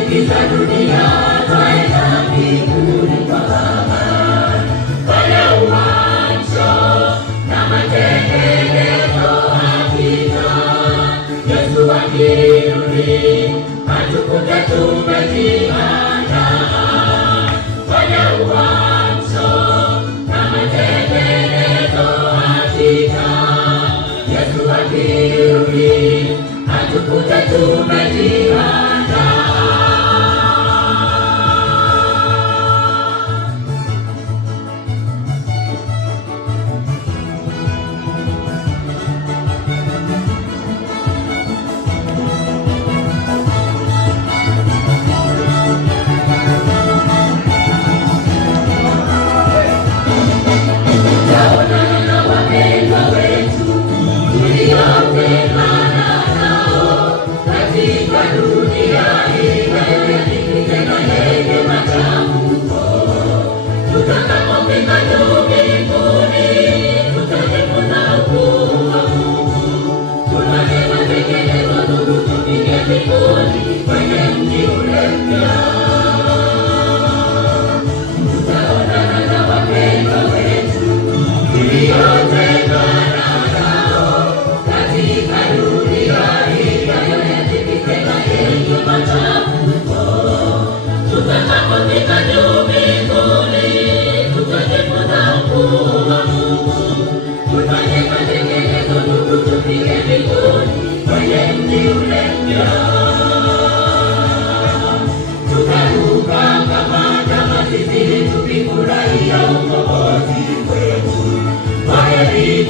dhiki za dunia, twaenda mbinguni kwa Baba. Fanya uamsho na matengenezo hakika, Yesu akirudi atukute tumejiandaa. Fanya uamsho na matengenezo hakika, Yesu akirudi atukute tumejiandaa.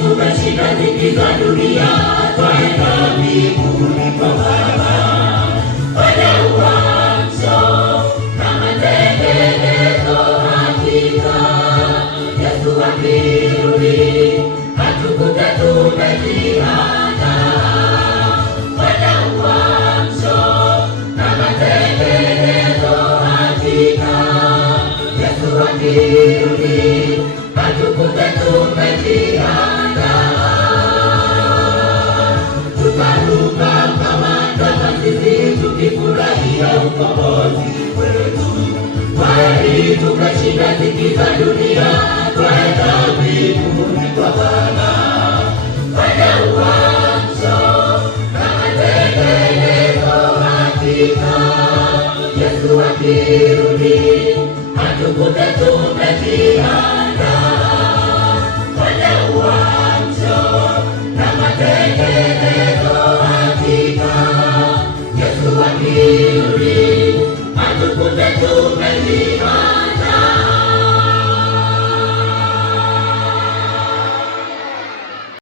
Tumeshinda dhiki za dunia, twaenda mbinguni kwa Baba. Fanya uamsho na matengenezo hakika, Yesu akirudi atukute tumejiandaa. Fanya uamsho na matengenezo hakika, Yesu akirudi atukute tumejiandaa. Tukifurahia ukombozi wetu, kweli tumeshinda dhiki za dunia, twaenda mbinguni kwa Baba. Fanya uamsho na matengenezo hakika, Yesu akirudi atukute